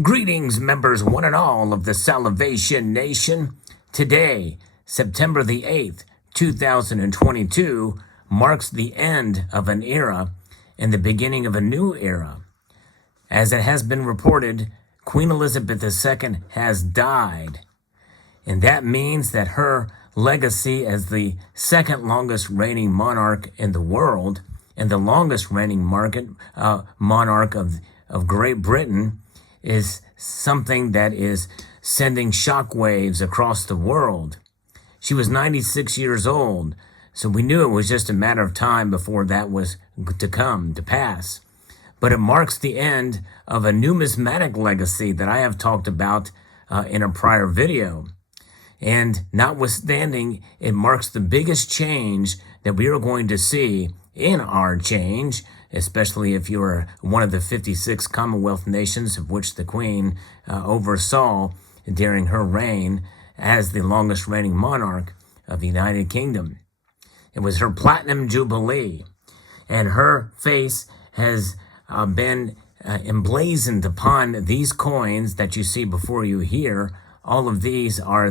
Greetings, members one and all of the Salvation Nation. Today, September the 8th, 2022, marks the end of an era and the beginning of a new era. As it has been reported, Queen Elizabeth II has died, and that means that her legacy as the second longest reigning monarch in the world and the longest reigning monarch of Great Britain is something that is sending shockwaves across the world. She was 96 years old, so we knew it was just a matter of time before that was to pass. But it marks the end of a numismatic legacy that I have talked about in a prior video. And notwithstanding, it marks the biggest change that we are going to see in our change, especially if you are one of the 56 Commonwealth nations of which the Queen oversaw during her reign as the longest reigning monarch of the United Kingdom. It was her Platinum Jubilee, and her face has been emblazoned upon these coins that you see before you here. All of these are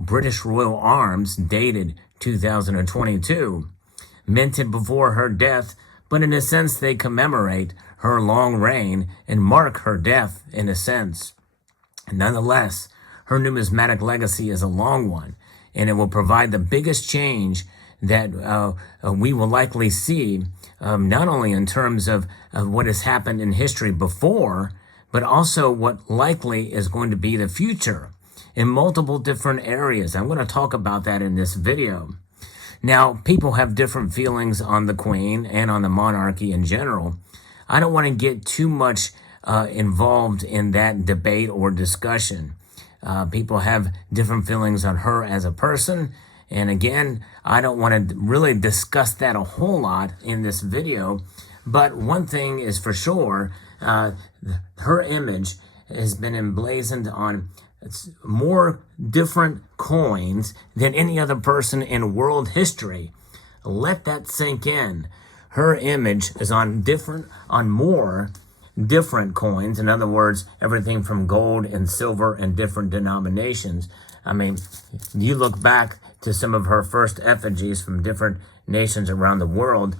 British Royal Arms dated 2022, minted before her death, but in a sense they commemorate her long reign and mark her death in a sense. Nonetheless, her numismatic legacy is a long one, and it will provide the biggest change that we will likely see, not only in terms of what has happened in history before, but also what likely is going to be the future in multiple different areas. I'm going to talk about that in this video. Now, people have different feelings on the Queen and on the monarchy in general. I don't want to get too much involved in that debate or discussion. People have different feelings on her as a person. And again, I don't want to really discuss that a whole lot in this video. But one thing is for sure, her image has been emblazoned on more different coins than any other person in world history. Let that sink in. Her image is on more different coins. In other words, everything from gold and silver and different denominations. I mean, you look back to some of her first effigies from different nations around the world.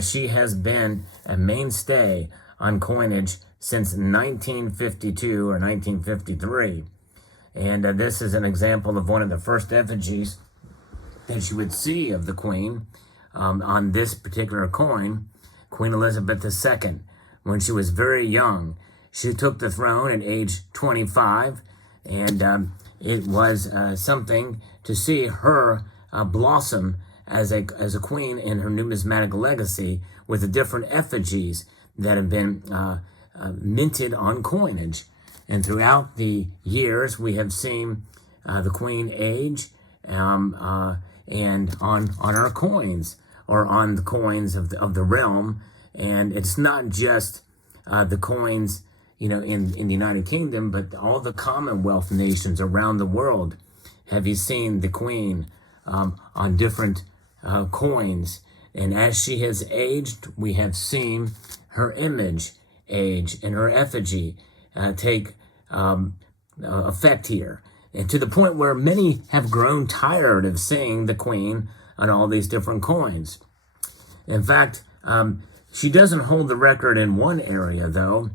She has been a mainstay on coinage since 1952 or 1953. And this is an example of one of the first effigies that you would see of the Queen on this particular coin, Queen Elizabeth II. When she was very young, she took the throne at age 25, and it was something to see her blossom as a queen in her numismatic legacy with the different effigies that have been minted on coinage. And throughout the years, we have seen the Queen age and on our coins, or on the coins of the realm. And it's not just the coins, in the United Kingdom, but all the Commonwealth nations around the world. Have you seen the Queen on different coins? And as she has aged, we have seen her image age and her effigy take effect here, and to the point where many have grown tired of seeing the Queen on all these different coins. In fact, she doesn't hold the record in one area, though,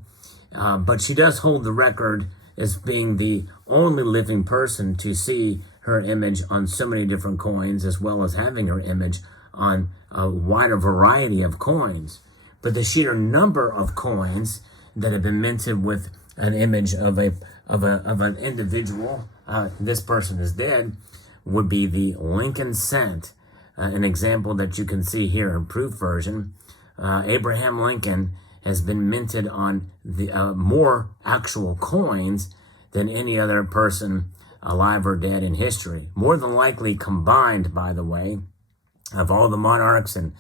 but she does hold the record as being the only living person to see her image on so many different coins, as well as having her image on a wider variety of coins. But the sheer number of coins that have been minted with an image of an individual, this person is dead, would be the Lincoln cent, an example that you can see here in proof version. Abraham Lincoln has been minted on the more actual coins than any other person alive or dead in history. More than likely combined, by the way, of all the monarchs and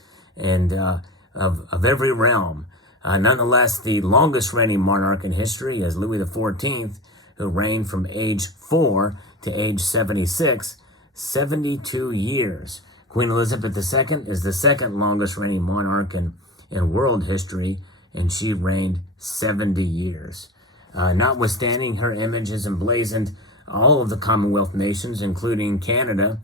of every realm. Nonetheless, the longest reigning monarch in history is Louis XIV, who reigned from age 4 to age 76, 72 years. Queen Elizabeth II is the second longest reigning monarch in world history, and she reigned 70 years. Notwithstanding, her image is emblazoned all of the Commonwealth nations, including Canada,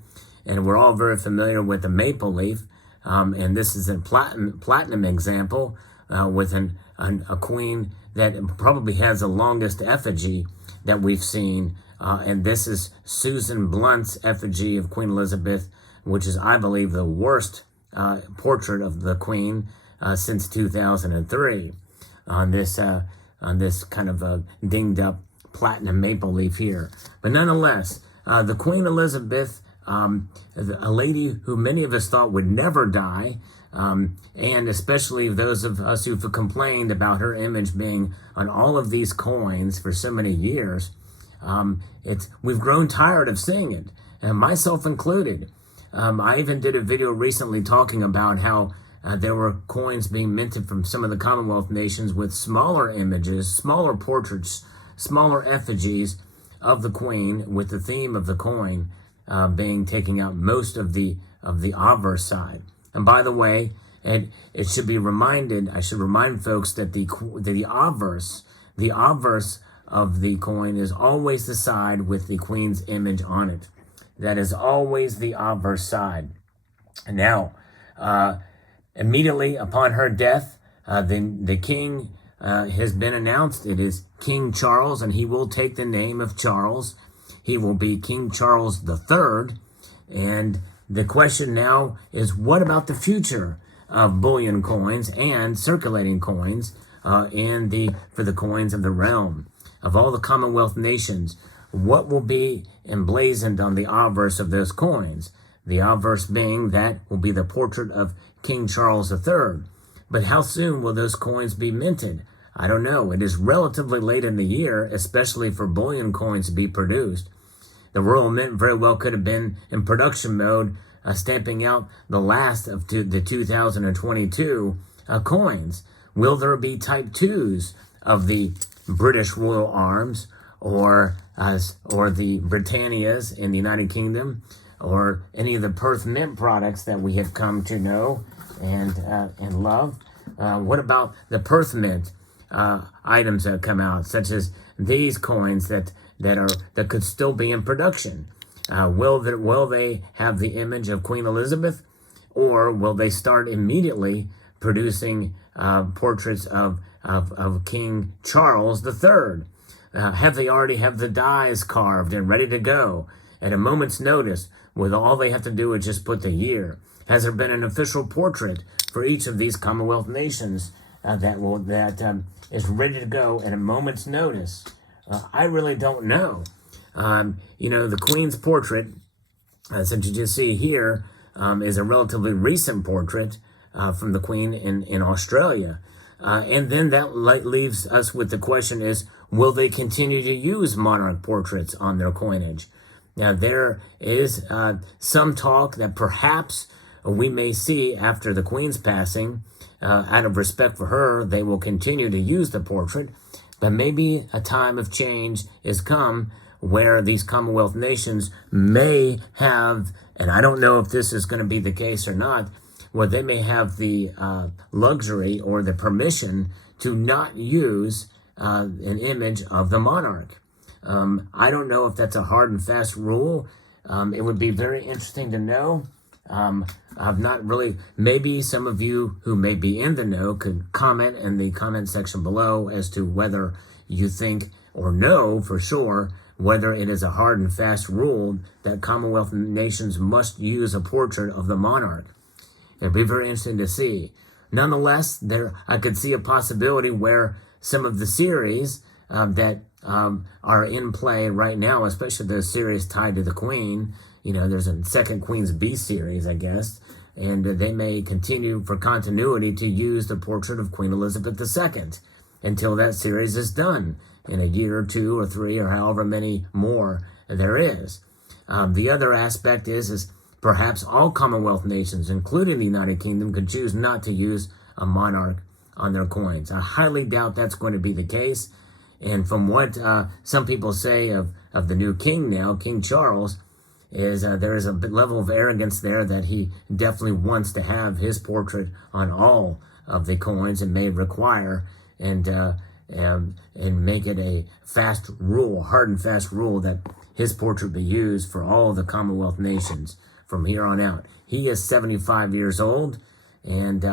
and we're all very familiar with the maple leaf. And this is a platinum example with a queen that probably has the longest effigy that we've seen. And this is Susan Blunt's effigy of Queen Elizabeth, which is, I believe, the worst portrait of the Queen since 2003 on this kind of a dinged up platinum maple leaf here. But nonetheless, the Queen Elizabeth, a lady who many of us thought would never die, and especially those of us who've complained about her image being on all of these coins for so many years, we've grown tired of seeing it, and myself included. I even did a video recently talking about how there were coins being minted from some of the Commonwealth nations with smaller images, smaller portraits, smaller effigies of the Queen, with the theme of the coin being taking out most of the obverse side. And by the way, it should be reminded, I should remind folks that the obverse of the coin is always the side with the Queen's image on it. That is always the obverse side. Now, immediately upon her death, the king has been announced. It is King Charles, and he will take the name of Charles. He will be King Charles III. And the question now is, what about the future of bullion coins and circulating coins for the coins of the realm? Of all the Commonwealth nations, what will be emblazoned on the obverse of those coins? The obverse being that will be the portrait of King Charles III. But how soon will those coins be minted? I don't know. It is relatively late in the year, especially for bullion coins to be produced. The Royal Mint very well could have been in production mode, stamping out the last of the 2022 coins. Will there be type 2s of the British Royal Arms or the Britannias in the United Kingdom, or any of the Perth Mint products that we have come to know and love? What about the Perth Mint items that come out, such as these coins that could still be in production? Will they have the image of Queen Elizabeth, or will they start immediately producing portraits of King Charles III? Have they already have the dies carved and ready to go at a moment's notice, with all they have to do is just put the year? Has there been an official portrait for each of these Commonwealth nations that is ready to go at a moment's notice? I really don't know. The Queen's portrait, as you just see here, is a relatively recent portrait from the Queen in Australia. And then that leaves us with the question is, will they continue to use monarch portraits on their coinage? Now, there is some talk that perhaps we may see after the Queen's passing, out of respect for her, they will continue to use the portrait. But maybe a time of change is come where these Commonwealth nations may have, and I don't know if this is going to be the case or not, where they may have the luxury or the permission to not use an image of the monarch. I don't know if that's a hard and fast rule. It would be very interesting to know. I've not really, maybe some of you who may be in the know could comment in the comment section below as to whether you think or know for sure whether it is a hard and fast rule that Commonwealth nations must use a portrait of the monarch. It'd be very interesting to see. Nonetheless, I could see a possibility where some of the series that are in play right now, especially the series tied to the Queen, there's a second Queen's B series, I guess, and they may continue for continuity to use the portrait of Queen Elizabeth II until that series is done in a year or 2 or 3 or however many more there is. The other aspect is perhaps all Commonwealth nations, including the United Kingdom, could choose not to use a monarch on their coins. I highly doubt that's going to be the case. And from what some people say of the new king now, King Charles, is there is a level of arrogance there that he definitely wants to have his portrait on all of the coins and may require and make it a fast rule, hard and fast rule that his portrait be used for all of the Commonwealth nations from here on out. He is 75 years old, and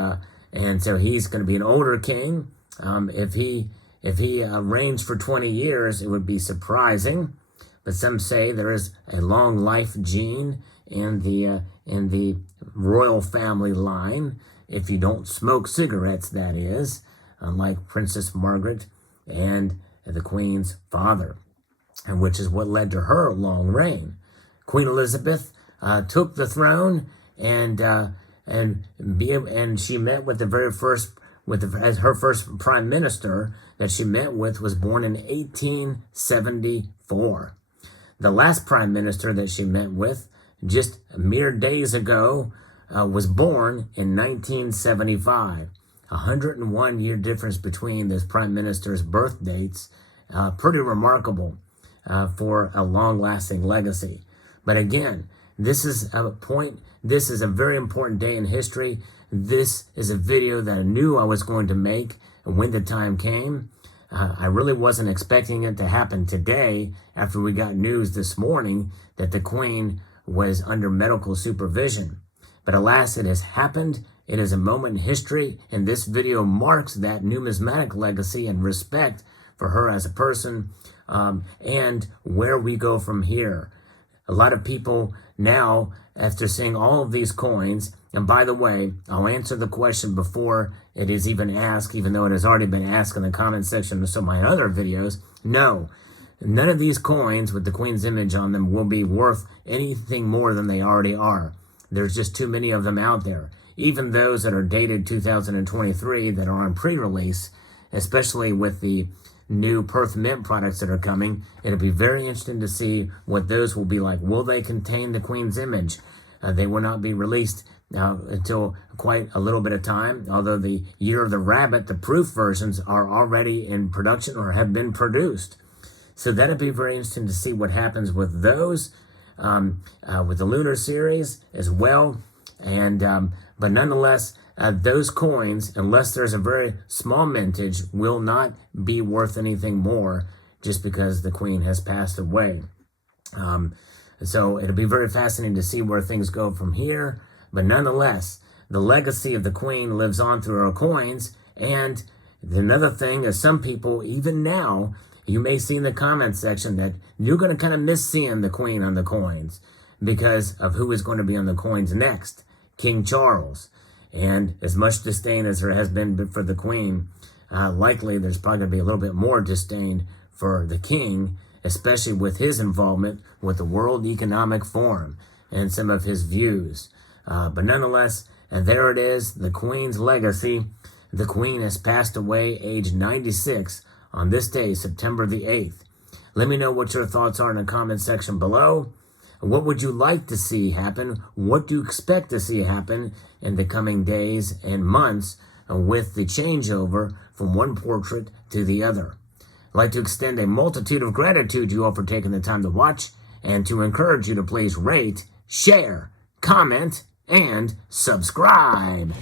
so he's going to be an older king. If he reigns for 20 years, it would be surprising. But some say there is a long life gene in the royal family line. If you don't smoke cigarettes, that is, unlike Princess Margaret and the Queen's father, and which is what led to her long reign. Queen Elizabeth took the throne, and she met with the very first, as her first prime minister that she met with was born in 1874. The last prime minister that she met with, just mere days ago, was born in 1975. 101-year difference between this prime minister's birth dates. Pretty remarkable for a long-lasting legacy. But again, this is a very important day in history. This is a video that I knew I was going to make when the time came. I really wasn't expecting it to happen today after we got news this morning that the Queen was under medical supervision. But alas, it has happened. It is a moment in history, and this video marks that numismatic legacy and respect for her as a person, and where we go from here. A lot of people now, after seeing all of these coins, and by the way, I'll answer the question before it is even asked, even though it has already been asked in the comment section of some of my other videos. No, none of these coins with the Queen's image on them will be worth anything more than they already are. There's just too many of them out there. Even those that are dated 2023 that are on pre-release, especially with the new Perth Mint products that are coming, it'll be very interesting to see what those will be like. Will they contain the Queen's image? They will not be released until quite a little bit of time, although the Year of the Rabbit, the proof versions, are already in production or have been produced. So that'll be very interesting to see what happens with those, with the Lunar Series as well. And but nonetheless, those coins, unless there's a very small mintage, will not be worth anything more just because the Queen has passed away. So it'll be very fascinating to see where things go from here. But nonetheless, the legacy of the Queen lives on through her coins. And another thing is, some people, even now, you may see in the comment section that you're going to kind of miss seeing the Queen on the coins because of who is going to be on the coins next, King Charles. And as much disdain as there has been for the Queen, likely there's probably going to be a little bit more disdain for the King, especially with his involvement with the World Economic Forum and some of his views. But nonetheless, and there it is, the Queen's legacy. The Queen has passed away, age 96, on this day, September the 8th. Let me know what your thoughts are in the comment section below. What would you like to see happen? What do you expect to see happen in the coming days and months with the changeover from one portrait to the other? I'd like to extend a multitude of gratitude to you all for taking the time to watch, and to encourage you to please rate, share, comment, and subscribe.